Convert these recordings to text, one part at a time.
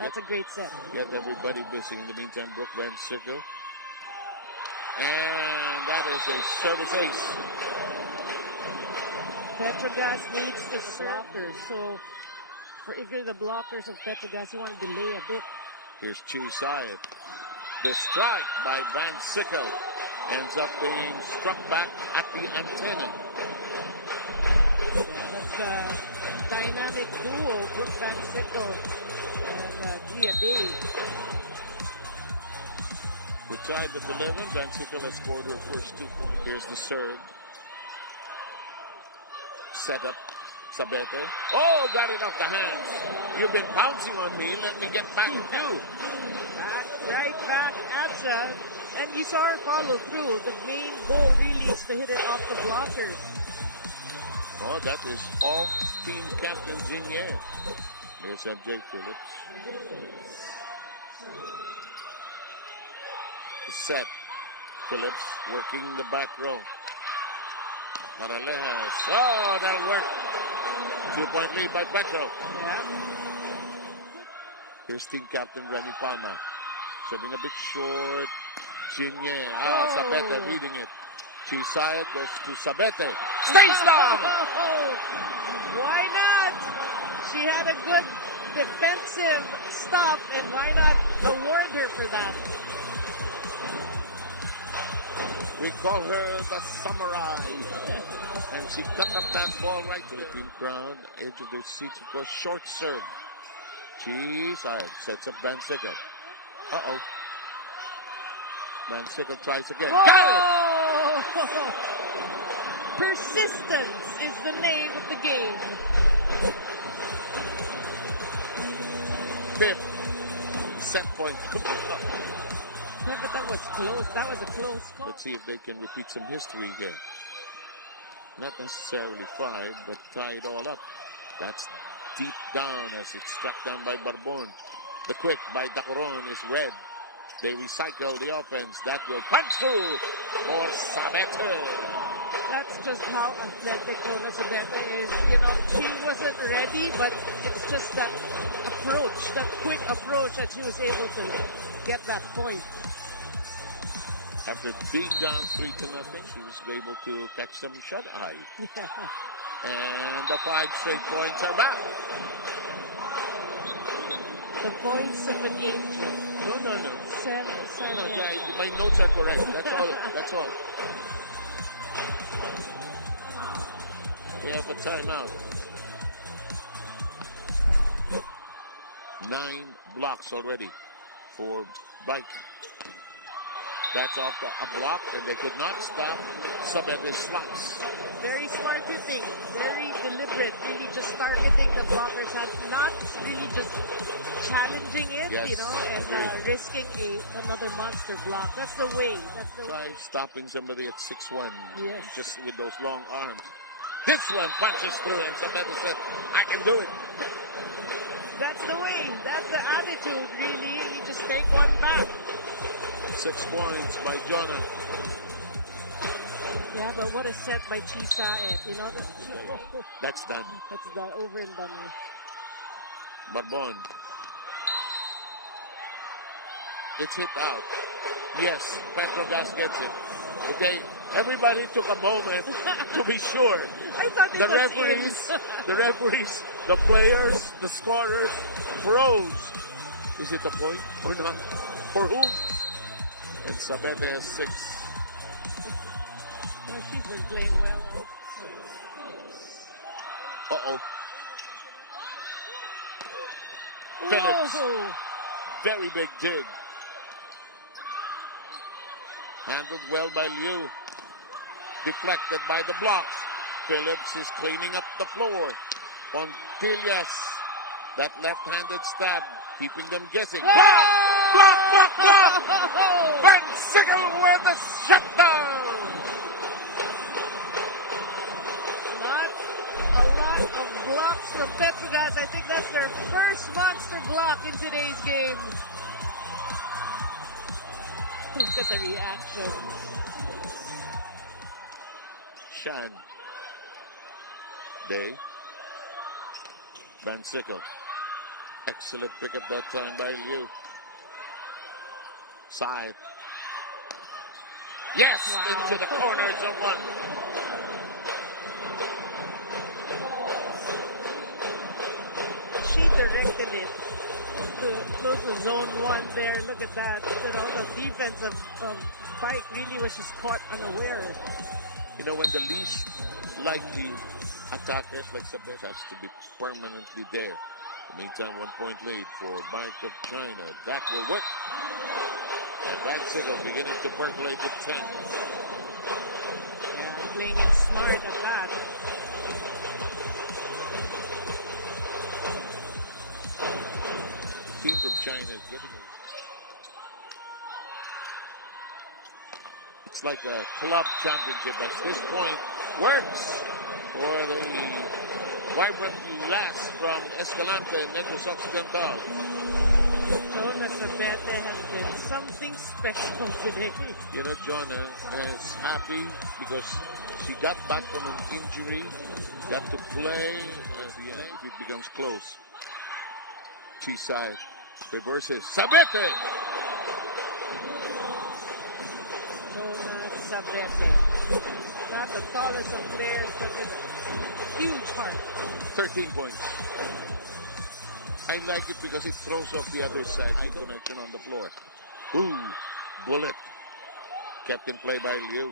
That's a great set. Get everybody busy. In the meantime, Brooke Van Sickle. And that is a service ace. Petrogas needs the blockers. So, for if you're the blockers of Petrogas, you want to delay a bit. Here's Chi Syed. The strike by Van Sickle ends up being struck back at the antenna. Yeah, that's a dynamic duo, Brooke Van Sickle and Gia Day. We're tied at 11. Van Sickle has scored her first 2 points. Here's the serve. Set up Sabete. Oh, got it off the hands. You've been bouncing on me. Let me get back at you. Right back at ya. And you saw her follow through. The main goal really is to hit it off the blockers. Oh, that is off-team captain Zinye. Here's MJ Phillips. Set. Phillips working the back row. Morales. Oh, that'll work. 2-point lead by Petro. Yeah. Here's team captain Remy Palma. Serving a bit short. Zinye. Sabete beating it. Chi Syed goes to Sabete. Stay stop! Why not? She had a good defensive stop, and why not award her for that? We call her the Samurai. And she cut up that ball right to the green ground, edge of the seats, of course, short serve. Chi Syed sets up Van Sickle. Uh-oh. Van Sickle tries again. Whoa! Got it! Persistence is the name of the game. Fifth set point. Yeah, but that was close. That was a close call. Let's see if they can repeat some history here. Not necessarily 5, but tie it all up. That's deep down as it's struck down by Barbon. The quick by Dacoron is red. They recycle the offense. That will punch through for Sabete. That's just how athletic Rona Sabete is. You know, she wasn't ready, but it's just that approach, that quick approach that she was able to get that point. After being down 3-0, she was able to catch some shut-eye. Yeah. And the 5 straight points are back. The points of an angel. No. 7. No, my notes are correct. That's all. We have a timeout. 9 blocks already for Bike. That's off a block, and they could not stop Sabete's slots. Very smart hitting, very deliberate, really just targeting the blockers, not really just challenging it, Yes, you know, and risking another monster block. That's the way. Try stopping somebody at 6'1". Yes. Just with those long arms. This one punches through, and Sabete said, I can do it. That's the way. That's the attitude, really. You just take one back. 6 points by Jonah. Yeah, but what a set by Chi Syed. You know, That's done. that's done, over and done with. Barbon. It's hit out. Yes, Petrogas gets it. Okay, everybody took a moment to be sure. I thought it The was referees, the players, the scorers froze. Is it a point or not? For whom? And Sabete has 6. Oh, she's been playing well. Uh-oh. Phillips. Whoa. Very big dig. Handled well by Liu. Deflected by the blocks. Phillips is cleaning up the floor. Pontillas. That left-handed stab. Keeping them guessing. Block! Block! Van Sickle with the shutdown! Not a lot of blocks from Petrogas. I think that's their first monster block in today's game. Look at the reaction. Shan. Day. Van Sickle. Excellent pickup that time by Liu. Side. Yes, Wow. into the corner, someone. She directed it to close to zone 1 there. Look at that. You know, the defense of Pike really was just caught unaware. You know, when the least likely attackers like Sabet has to be permanently there. In the meantime, 1 point lead for Bike of China. That will work. And Van Sickle beginning to percolate with 10. Yeah, playing it smart at that. Team from China is getting it. It's like a club championship at this point. Works for the vibrant lass from Escalante and Negros Occidental. Jonas Abete has been something special today. You know, Jonah is happy because she got back from an injury, got to play, and at the end it becomes close. Chisay reverses. Sabete! Jonas Abete. Not the tallest of players, but with a huge heart. 13 points. I like it because it throws off the other side. High connection on the floor. Ooh, bullet. Kept in play by Liu.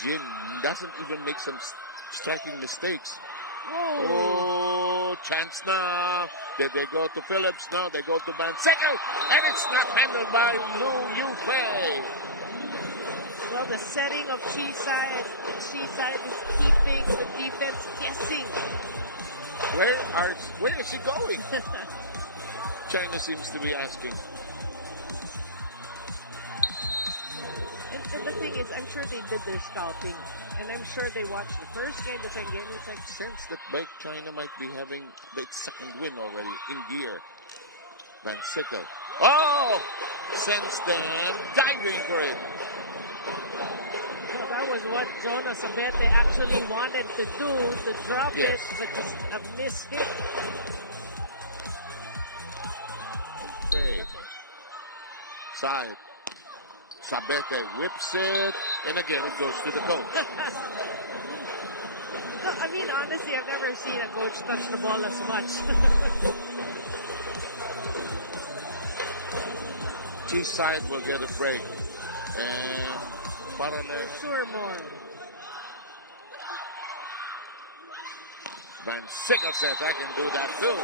Jin doesn't even make some striking mistakes. Oh, chance now. Did they go to Phillips? No, they go to Van Sickle. And it's not handled by Lu Yufei. Well, the setting of Chisay is keeping the defense guessing. Where is she going? China seems to be asking. And the thing is, I'm sure they did their scouting. And I'm sure they watched the first game, the second game. It's like, Sense that Bike China might be having its second win already in gear. Van Sickle. Oh! Sends them diving for it. well, that was what Jonas Abete actually wanted to do, to drop Yes. it, but just a miss hit. Okay. Side. Sabete whips it, and again it goes to the coach. No, I mean, honestly, I've never seen a coach touch the ball as much. T-side will get a break. And Parallel. Sure more. Van Sickle says, I can do that too.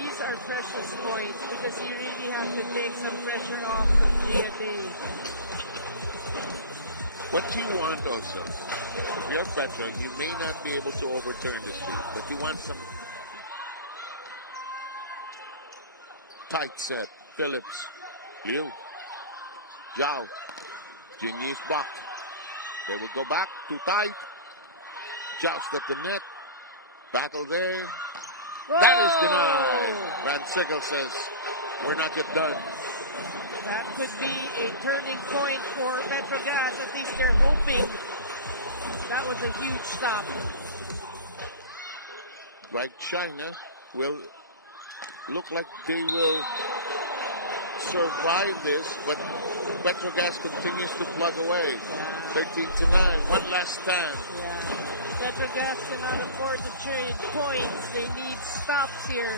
These are precious points because you really have to take some pressure off of GMA. What you want also, if you're a veteran, you may not be able to overturn this lead, but you want some tight set. Phillips, Liu, Zhao, Jinyi's block. They will go back, too tight. Joust at the net. Battle there. Whoa! That is denied. Van Sickle says, we're not yet done. That could be a turning point for Metrogas. At least they're hoping. That was a huge stop. Like China will look like they will survive this, but Petrogas continues to plug away. 13-9. One last stand. Yeah. Metrogas cannot afford to trade points. They need stops here.